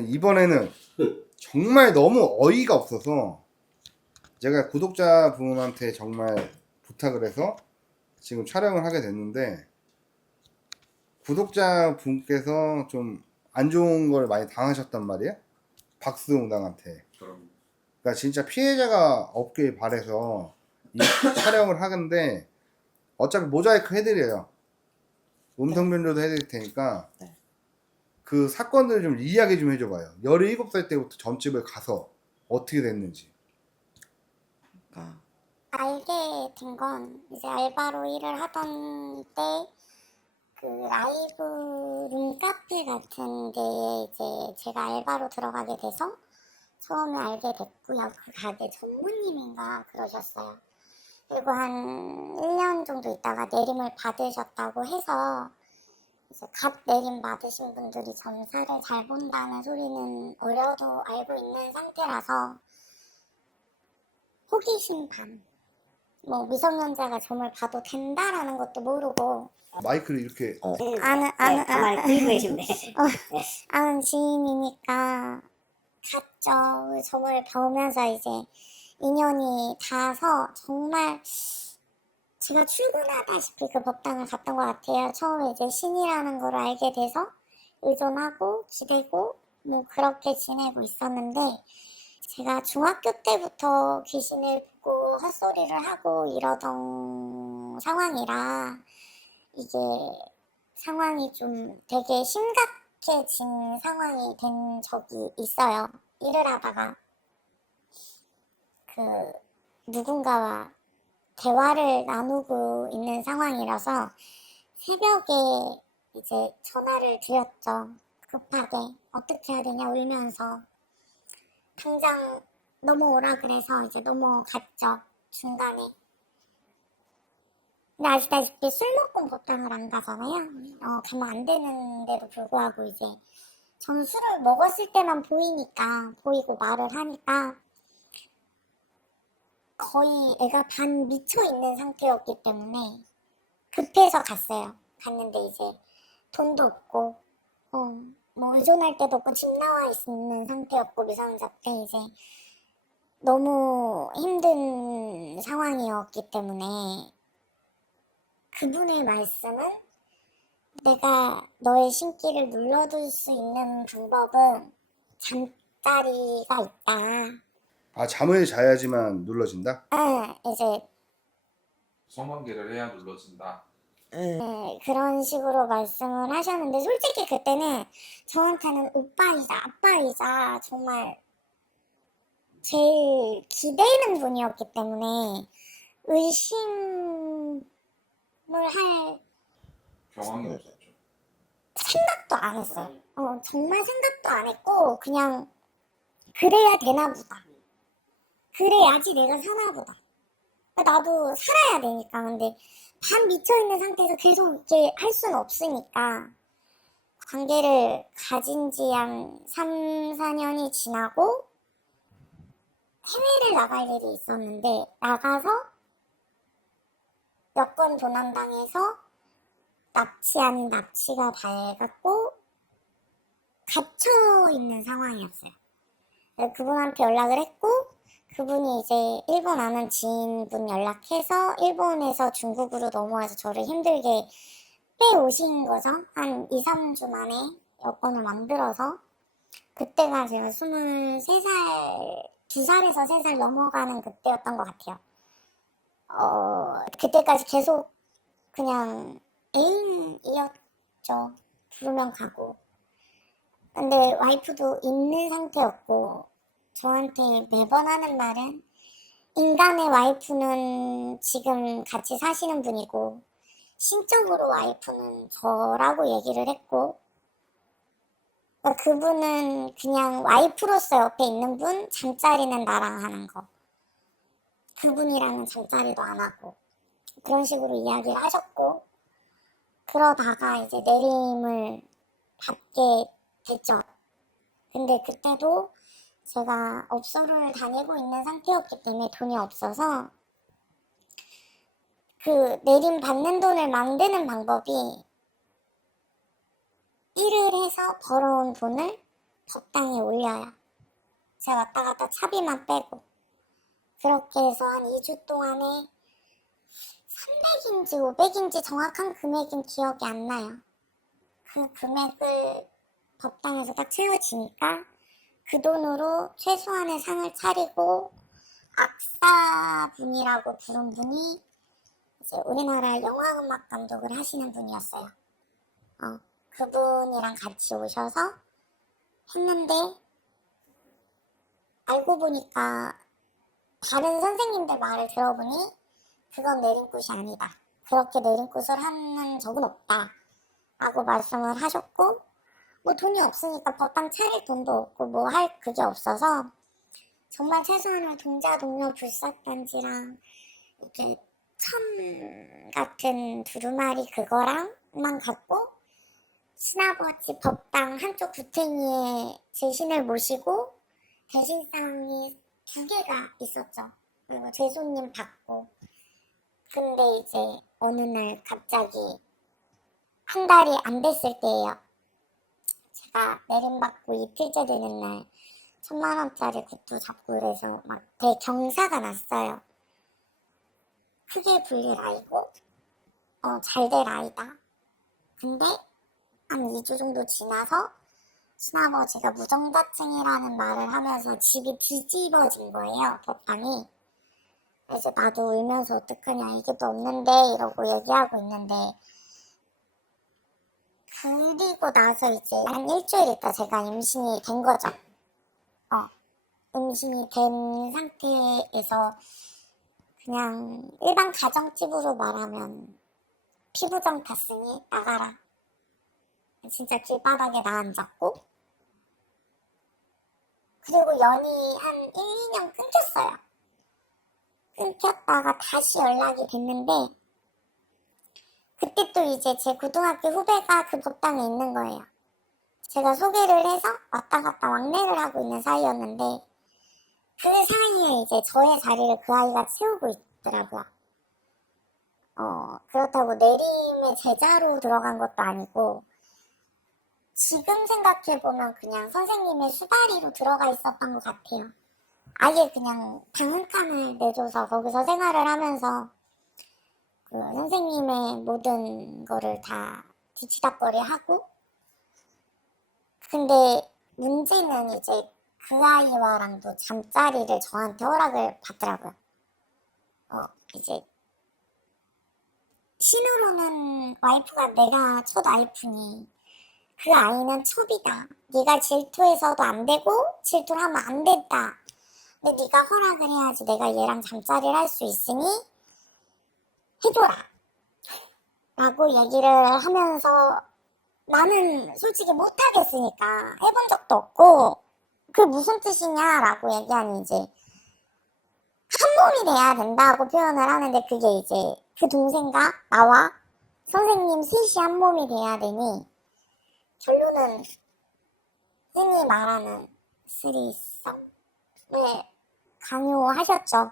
이번에는 정말 너무 어이가 없어서 제가 구독자분한테 정말 부탁을 해서 지금 촬영을 하게 됐는데, 구독자분께서 좀 안 좋은 걸 많이 당하셨단 말이에요, 박수홍당한테. 그러니까 진짜 피해자가 없길 바래서 이 촬영을 하는데, 어차피 모자이크 해드려요. 음성 변조도 해드릴 테니까 그 사건들을 좀 이야기 좀 해줘봐요. 17살 때부터 점집을 가서 어떻게 됐는지. 알게 된 건 이제 알바로 일을 하던 때 그 라이브 룸카페 같은 데에 이제 제가 알바로 들어가게 돼서 처음에 알게 됐고요. 그 가게 전무님인가 그러셨어요. 그리고 한 1년 정도 있다가 내림을 받으셨다고 해서 이제 갓 내림 받으신 분들이 점사를 잘 본다는 소리는 어려도 알고 있는 상태라서 호기심 반, 뭐 미성년자가 점을 봐도 된다라는 것도 모르고 마이크를 이렇게 아는 들고 계신데. 아는 지인이니까 갔죠. 점을 봐오면서 이제 인연이 닿아서 정말 제가 출근하다시피 그 법당을 갔던 것 같아요. 처음에 이제 신이라는 걸 알게 돼서 의존하고 기대고 뭐 그렇게 지내고 있었는데, 제가 중학교 때부터 귀신을 보고 헛소리를 하고 이러던 상황이라 이게 상황이 좀 되게 심각해진 상황이 된 적이 있어요. 일을 하다가 그 누군가와 대화를 나누고 있는 상황이라서 새벽에 이제 전화를 드렸죠. 급하게 어떻게 해야 되냐 울면서 당장 넘어오라 그래서 이제 넘어갔죠. 중간에. 근데 아시다시피 술 먹고 법당을 안 가잖아요. 가면 안 되는데도 불구하고 이제 저는 술을 먹었을 때만 보이고 말을 하니까 거의 애가 반 미쳐있는 상태였기 때문에 급해서 갔어요. 갔는데 이제 돈도 없고 뭐 의존할 데도 없고 집 나와 있는 상태였고 미성년자 때 이제 너무 힘든 상황이었기 때문에 그분의 말씀은 내가 너의 신기를 눌러둘 수 있는 방법은 잠자리가 있다. 잠을 자야지만 눌러진다? 이제 성관계를 해야 눌러진다. 그런 식으로 말씀을 하셨는데 솔직히 그때는 저한테는 오빠이자 아빠이자 정말 제일 기대는 분이었기 때문에 의심을 할 경황이 없었죠. 생각도 안 했어요. 정말 생각도 안 했고 그냥 그래야 되나 보다. 그래야지 내가 사나 보다. 나도 살아야 되니까. 근데 반 미쳐있는 상태에서 계속 이렇게 할 수는 없으니까 관계를 가진 지 한 3, 4년이 지나고 해외를 나갈 일이 있었는데 나가서 여권 도난당해서 납치 아닌 납치가 밝았고 갇혀있는 상황이었어요. 그분한테 연락을 했고 그분이 이제 일본 아는 지인분 연락해서 일본에서 중국으로 넘어와서 저를 힘들게 빼오신 거죠. 한 2, 3주 만에 여권을 만들어서. 그때가 제가 23살, 2살에서 3살 넘어가는 그때였던 것 같아요. 그때까지 계속 그냥 애인이었죠. 부르면 가고. 근데 와이프도 있는 상태였고 저한테 매번 하는 말은 인간의 와이프는 지금 같이 사시는 분이고 신적으로 와이프는 저라고 얘기를 했고, 그러니까 그분은 그냥 와이프로서 옆에 있는 분, 잠자리는 나랑 하는 거. 그분이랑은 잠자리도 안 하고 그런 식으로 이야기를 하셨고, 그러다가 이제 내림을 받게 됐죠. 근데 그때도 제가 업소를 다니고 있는 상태였기 때문에 돈이 없어서 그 내림 받는 돈을 만드는 방법이 일을 해서 벌어온 돈을 법당에 올려요. 제가 왔다 갔다 차비만 빼고. 그렇게 해서 한 2주 동안에 300인지 500인지 정확한 금액은 기억이 안 나요. 그 금액을 법당에서 딱 채워지니까 그 돈으로 최소한의 상을 차리고 악사분이라고 부른 분이 이제 우리나라 영화음악 감독을 하시는 분이었어요. 그분이랑 같이 오셔서 했는데 알고 보니까 다른 선생님들 말을 들어보니 그건 내린굿이 아니다. 그렇게 내린굿을 하는 적은 없다. 라고 말씀을 하셨고 뭐 돈이 없으니까 법당 차릴 돈도 없고 뭐 할 그게 없어서 정말 최소한의 동자 동료 불사단지랑 이렇게 천 같은 두루마리 그거랑만 갖고 신아버지 법당 한쪽 구탱이에 제 신을 모시고 대신상이 2개가 있었죠. 그리고 제 손님 받고. 근데 이제 어느 날 갑자기 한 달이 안 됐을 때예요. 제가 내림받고 이틀째 되는 날 1000만 원짜리 굿도 잡고 이래서 막 대경사가 났어요. 크게 불릴 아이고 잘 될 아이다. 근데 한 2주 정도 지나서 친아버지가 무정자증이라는 말을 하면서 집이 뒤집어진 거예요. 법당이. 그래서 나도 울면서 어떡하냐 이게 또 없는데 이러고 얘기하고 있는데 그리고 나서 이제 한 일주일 있다 제가 임신이 된 거죠. 임신이 된 상태에서 그냥 일반 가정집으로 말하면 피부정 탔으니 나가라. 진짜 길바닥에 나 앉았고 그리고 연이 한 1, 2년 끊겼어요. 끊겼다가 다시 연락이 됐는데 그때 또 이제 제 고등학교 후배가 그 법당에 있는 거예요. 제가 소개를 해서 왔다 갔다 왕래를 하고 있는 사이였는데 그 사이에 이제 저의 자리를 그 아이가 채우고 있더라고요. 그렇다고 내림의 제자로 들어간 것도 아니고 지금 생각해보면 그냥 선생님의 수다리로 들어가 있었던 것 같아요. 아예 그냥 방 한 칸을 내줘서 거기서 생활을 하면서 그 선생님의 모든 거를 다 뒤치다꺼리 하고 근데 문제는 이제 그 아이와랑도 잠자리를 저한테 허락을 받더라고요. 이제 신으로는 와이프가 내가 첫 와이프니 그 아이는 첩이다. 네가 질투해서도 안 되고 질투를 하면 안 된다. 근데 네가 허락을 해야지 내가 얘랑 잠자리를 할 수 있으니 해줘라. 라고 얘기를 하면서 나는 솔직히 못하겠으니까 해본 적도 없고 그게 무슨 뜻이냐 라고 얘기하니 이제 한 몸이 돼야 된다고 표현을 하는데 그게 이제 그 동생과 나와 선생님 셋이 한 몸이 돼야 되니 결론은 흔히 말하는 스리썸을 강요하셨죠.